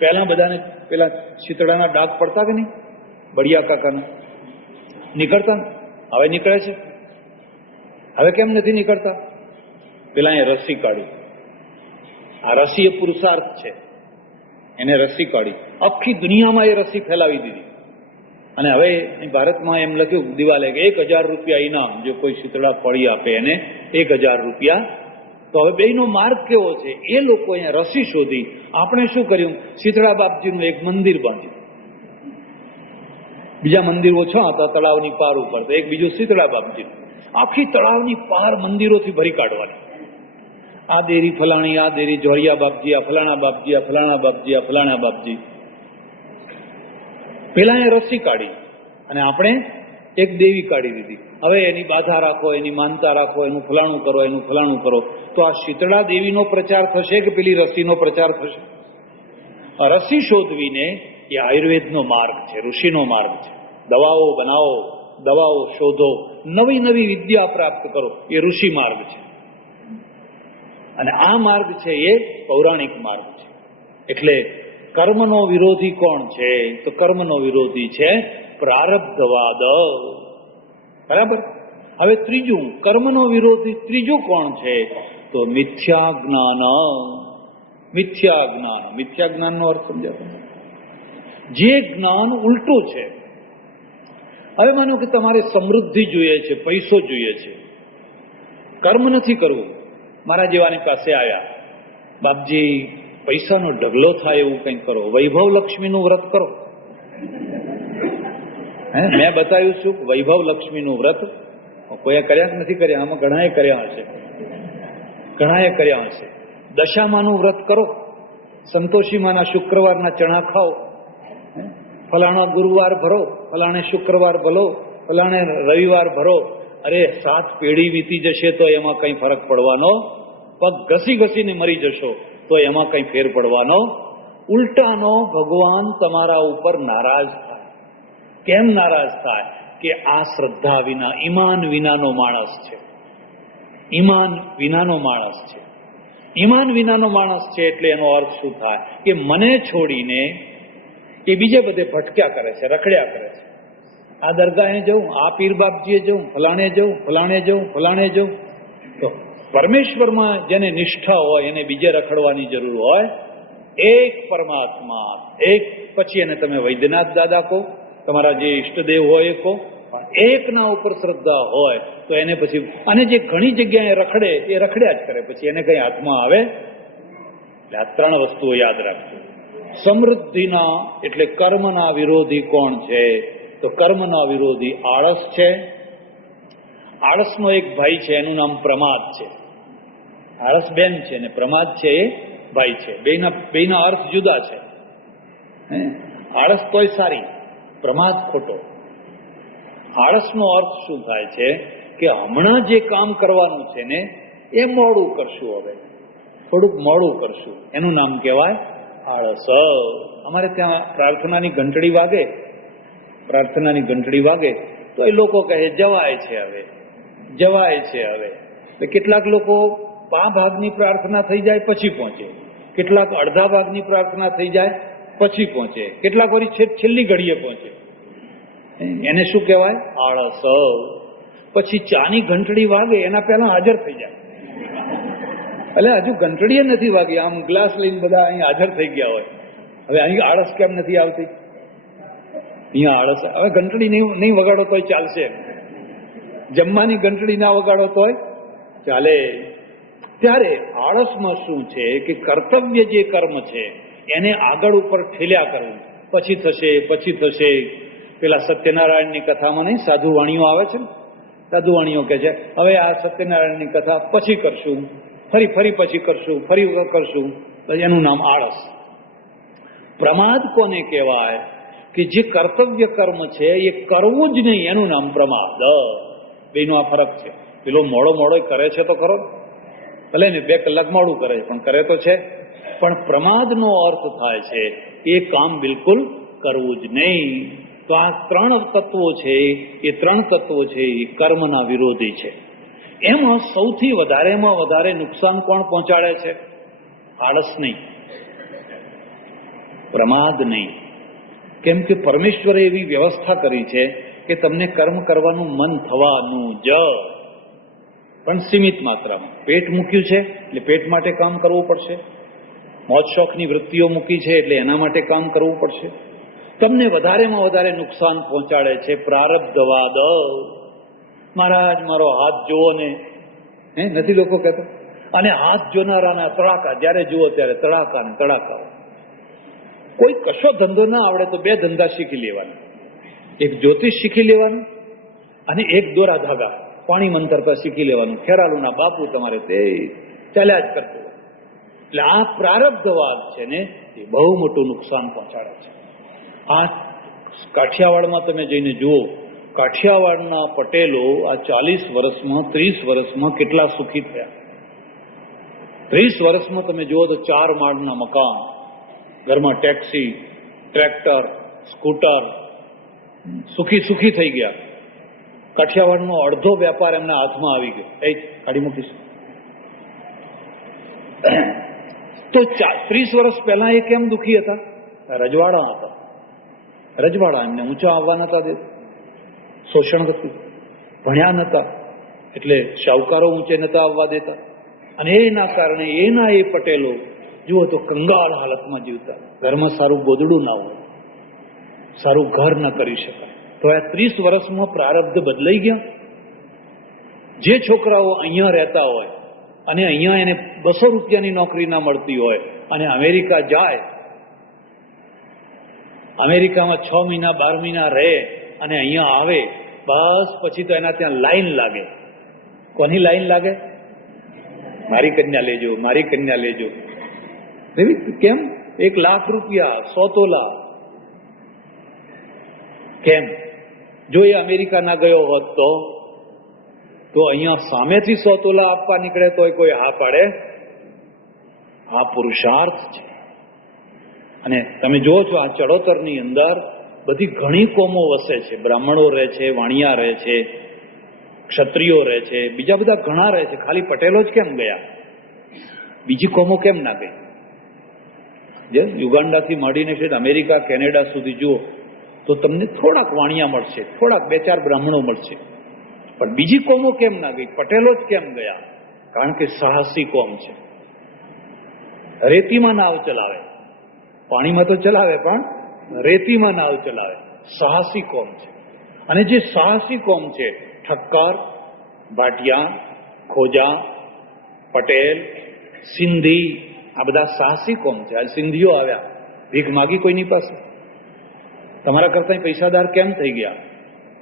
પહેલા બધાને પેલા શીતળાના ડાઘ પડતા કે નહીં? બળિયા કાકાના નીકળતા ને? હવે નીકળે છે? હવે કેમ નથી નીકળતા? પેલા એ રસી કાઢી. આ રસી એ પુરુષાર્થ છે. એને રસી કાઢી, આખી દુનિયામાં એ રસી ફેલાવી દીધી. અને હવે ભારતમાં એમ લખ્યું દિવાલે કે 1000 રૂપિયા ઇનામ, જો કોઈ શીતળા પડી આપે એને 1000 રૂપિયા. તો હવે બેયનો માર્ગ કેવો છે? એ લોકો અહીંયા રસી શોધી. આપણે શું કર્યું? શીતળા બાપજીનું એક મંદિર બાંધ્યું. બીજા મંદિર ઓછા હતા તળાવની પાર ઉપર, તો એક બીજું શીતળા બાપજી. આખી તળાવની પાર મંદિરોથી ભરી કાઢવાની. આ દેરી ફલાણી, આ દેરી જોરિયા બાપજી, આ ફલાણા બાપજી, આ ફલાણા બાપજી, આ ફલાણા બાપજી. પેલા એ રસી કાઢી અને આપણે એક દેવી કાઢી દીધી. હવે એની બાધા રાખો, એની માનતા રાખો, એનું ફલાણું કરો, એનું ફલાણું કરો. તો આ શીતળા દેવીનો પ્રચાર થશે કે પેલી રસીનો પ્રચાર થશે? રસી શોધવીને એ આયુર્વેદનો માર્ગ છે, ઋષિનો માર્ગ છે. દવાઓ બનાવો, દવાઓ શોધો, નવી નવી વિદ્યા પ્રાપ્ત કરો, એ ઋષિ માર્ગ છે. અને આ માર્ગ છે એ પૌરાણિક માર્ગ છે. એટલે કર્મનો વિરોધી કોણ છે? તો કર્મનો વિરોધી છે પ્રારબ્ધવાદ. બરાબર? હવે ત્રીજું, કર્મનો વિરોધી ત્રીજું કોણ છે? તો મિથ્યા જ્ઞાન. મિથ્યા જ્ઞાન. મિથ્યા જ્ઞાનનો અર્થ સમજાવો. જે જ્ઞાન ઉલટું છે. હવે માનો કે તમારે સમૃદ્ધિ જોઈએ છે, પૈસો જોઈએ છે, કર્મ નથી કરવું. મારા જેવાની પાસે આવ્યા, બાપજી પૈસાનો ઢગલો થાય એવું કંઈક કરો, વૈભવ લક્ષ્મીનું વ્રત કરો. મેં બતાવ્યું છું વૈભવ લક્ષ્મીનું વ્રત કોઈએ કર્યા કે નથી કર્યા? આમાં ઘણાએ કર્યા હશે, ઘણાએ કર્યા હશે. દશામાનું વ્રત કરો, સંતોષીમાના શુક્રવારના ચણા ખાઓ, ફલાણો ગુરુવાર ભરો, ફલાણે શુક્રવાર ભલો, ફલાણે રવિવાર ભરો. અરે 7 પેઢી વીતી જશે તો એમાં કંઈ ફરક પડવાનો, પગ ઘસી ઘસીને મરી જશો તો એમાં કંઈ ફેર પડવાનો. ઉલટાનો ભગવાન તમારા ઉપર નારાજ થાય. કેમ નારાજ થાય? કે આ શ્રદ્ધા વિના, ઈમાન વિનાનો માણસ છે. ઈમાન વિનાનો માણસ છે. ઈમાન વિનાનો માણસ છે એટલે એનો અર્થ શું થાય? કે મને છોડીને એ બીજે બધે ભટક્યા કરે છે, રખડ્યા કરે છે. આ દરગાહે જવું, આ પીર બાપજીએ જવું, ફલાણે જવું, ફલાણે જવું, ફલાણે જવું. તો પરમેશ્વરમાં જેને નિષ્ઠા હોય એને બીજે રખડવાની જરૂર હોય. એક પરમાત્મા, એક. પછી એને તમે વૈદ્યનાથ દાદા કહો, તમારા જે ઈષ્ટદેવ હોય એ કહો, એકના ઉપર શ્રદ્ધા હોય તો એને પછી, અને જે ઘણી જગ્યાએ રખડે એ રખડ્યા જ કરે, પછી એને કઈ હાથમાં આવે. એટલે આ 3 વસ્તુઓ યાદ રાખજો. સમૃદ્ધિના એટલે કર્મના વિરોધી કોણ છે? તો કર્મના વિરોધી આળસ છે. આળસનો એક ભાઈ છે, એનું નામ પ્રમાદ છે. આળસ બેન છે ને પ્રમાદ છે એ ભાઈ છે. બેના અર્થ જુદા છે. આળસ તોય સારી, પ્રમાદ ખોટો. આળસનો અર્થ શું થાય છે? કે હમણાં જે કામ કરવાનું છે ને એ મોડું કરશું, હવે થોડુંક મોડું કરશું, એનું નામ કહેવાય આળસ. અમારે ત્યાં પ્રાર્થનાની ઘંટડી વાગે, પ્રાર્થનાની ઘંટડી વાગે તો એ લોકો કહે જવાય છે હવે, જવાય છે હવે. એટલે કેટલાક લોકો 5 ભાગની પ્રાર્થના થઈ જાય પછી પહોંચે, કેટલાક અડધા ભાગની પ્રાર્થના થઈ જાય પછી પહોંચે, કેટલાક વળી છેલ્લી ઘડીએ પહોંચે. એને શું કહેવાય? આળસ. પછી ચાની ઘંટડી વાગે એના પહેલા હાજર થઈ જાય. એટલે હજુ ઘંટડીએ નથી વાગી, આમ ગ્લાસ લઈને બધા અહીં હાજર થઈ ગયા હોય. હવે અહીં આળસ કેમ નથી આવતી? અહીંયા આળસ. હવે ઘંટડી નહીં વગાડો તોય ચાલશે, જમવાની ઘંટડી ના વગાડો તોય ચાલે. ત્યારે આળસમાં શું છે કે કર્તવ્ય જે કર્મ છે એને આગળ ઉપર ઠેલ્યા કરવું, પછી થશે, પછી થશે. પેલા સત્યનારાયણની કથામાં નહીં સાધુવાણીઓ આવે છે ને, સાધુવાણીઓ કહે છે હવે આ સત્યનારાયણની કથા પછી કરશું, ફરી પછી કરશું, ફરી કરશું. એનું નામ આળસ. પ્રમાદ કોને કહેવાય? કે જે કર્તવ્ય કર્મ છે એ કરવું જ નહીં, એનું નામ પ્રમાદ. બેનો આ ફરક છે. પેલો મોડો કરે છે તો કરો, ભલે ને 2 કલાક મોડું કરે છે પણ કરે તો છે. પણ પ્રમાદનો અર્થ થાય છે એ કામ બિલકુલ કરવું જ નહીં. તો આ 3 તત્વો છે, એ 3 તત્વો છે એ કર્મના વિરોધી છે. એમાં સૌથી વધારેમાં વધારે નુકસાન કોણ પહોંચાડે છે? આળસ નહીં, પ્રમાદ નહીં. કેમ કે પરમેશ્વરે એવી વ્યવસ્થા કરી છે કે તમને કર્મ કરવાનું મન થવાનું જ, પણ સીમિત માત્રામાં. પેટ મૂક્યું છે એટલે પેટ માટે કામ કરવું પડશે. મોજ શોખની વૃત્તિઓ મૂકી છે એટલે એના માટે કામ કરવું પડશે. તમને વધારેમાં વધારે નુકસાન પહોંચાડે છે પ્રારબ્ધવાદ. મહારાજ મારો હાથ જુઓ ને, નથી લોકો કહેતા? અને હાથ જોનારાના તડાકા, જ્યારે જુઓ ત્યારે તડાકા ને તડાકા. કોઈ કશો ધંધો ના આવડે તો 2 ધંધા શીખી લેવાના. એક જ્યોતિષ શીખી લેવાનું અને એક દોરા ધાગા પાણી મંતરતા શીખી લેવાનું. ખેરાલુના બાપુ તમારે તે ચાલ્યા જ કરતું. એટલે આ પ્રારબ્ધવાદ છે ને એ બહુ મોટું નુકસાન પહોંચાડે છે. આ કાઠિયાવાડમાં તમે જઈને જુઓ, કાઠિયાવાડના પટેલો આ 40 વર્ષમાં 30 વર્ષમાં કેટલા સુખી થયા. 30 વર્ષમાં તમે જુઓ તો 4 માળના મકાન, ઘરમાં ટેક્સી, ટ્રેક્ટર, સ્કૂટર, સુખી થઈ ગયા. કાઠિયાવાડનો અડધો વેપાર એમના હાથમાં આવી ગયો. કાઢી મૂકીશ તો 30 વર્ષ પહેલા એ કેમ દુઃખી હતા? રજવાડા હતા. રજવાડા એમને ઊંચા આવવા નતા દેતા, શોષણ હતું, ભણ્યા નતા એટલે શાહુકારો ઊંચે નતા આવવા દેતા. અને એના કારણે એના એ પટેલો જુઓ તો કંગાળ હાલતમાં જીવતા. ઘરમાં સારું ગોદડું ના હોય, સારું ઘર ન કરી શકાય. તો આ 30 વર્ષમાં પ્રારબ્ધ બદલાઈ ગયા. જે છોકરાઓ અહીંયા રહેતા હોય અને અહીંયા એને 200 રૂપિયાની નોકરી ના મળતી હોય અને અમેરિકા જાય, અમેરિકામાં 6 મહિના 12 મહિના રહે અને અહીંયા આવે બસ પછી તો એના ત્યાં લાઈન લાગે. કોની લાઈન લાગે? મારી કન્યા લેજો, મારી કન્યા લેજો. કેમ? 1 લાખ રૂપિયા, 100 તોલા. કેમ? જો એ અમેરિકા ના ગયો હોત તો અહીંયા સામેથી 100 તોલા આપવા નીકળે તો કોઈ હા પાડે? આ પુરુષાર્થ છે. અને તમે જુઓ છો આ ચડોતરની અંદર બધી ઘણી કોમો વસે છે. બ્રાહ્મણો રહે છે, વાણિયા રહે છે, ક્ષત્રિયો રહે છે, બીજા બધા ઘણા રહે છે. ખાલી પટેલો જ કેમ ગયા? બીજી કોમો કેમ ના ગઈ? જે યુગાન્ડાથી માંડીને છે અમેરિકા, કેનેડા સુધી જુઓ તો તમને થોડાક વાણિયા મળશે, થોડાક 2-4 બ્રાહ્મણો મળશે, પણ બીજી કોમો કેમ ના ગઈ? પટેલો જ કેમ ગયા? કારણ કે સાહસી કોમ છે. રેતીમાં નાવ ચલાવે, પાણીમાં તો ચલાવે પણ રેતીમાં નાવ ચલાવે. સાહસી કોમ છે. અને જે સાહસી કોમ છે, ઠક્કર, ભાટિયા, ખોજા, પટેલ, સિંધી, આ બધા સાહસી કોમ છે. આ સિંધીઓ આવ્યા, ભીખ માગી કોઈની પાસે? તમારા કરતા પૈસાદાર કેમ થઈ ગયા?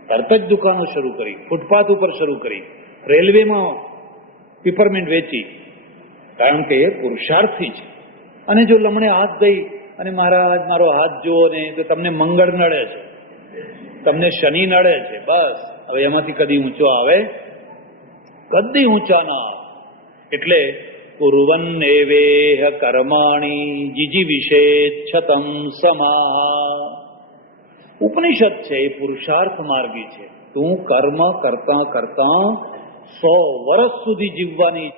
તરત જ દુકાનો શરૂ કરી, ફૂટપાથ ઉપર શરૂ કરી, રેલવેમાં પીપરમેન્ટ વેચી. કારણ કે એ પુરુષાર્થી છે. અને જો લમણે હાથ દઈ અને મહારાજ મારો હાથ જુઓ ને, તો તમને મંગળ નડે છે, તમને શનિ નડે છે. બસ હવે એમાંથી કદી ઊંચો આવે? કદી ઊંચા ના આવે. એટલે કુર્વન એવેહ કર્માણી જીજીવિષેચ્છતમ સમા. ઉપનિષદ છે એ પુરુષાર્થ માર્ગી છે. તું કર્મ કરતા કરતા 100 વર્ષ સુધી જીવવાની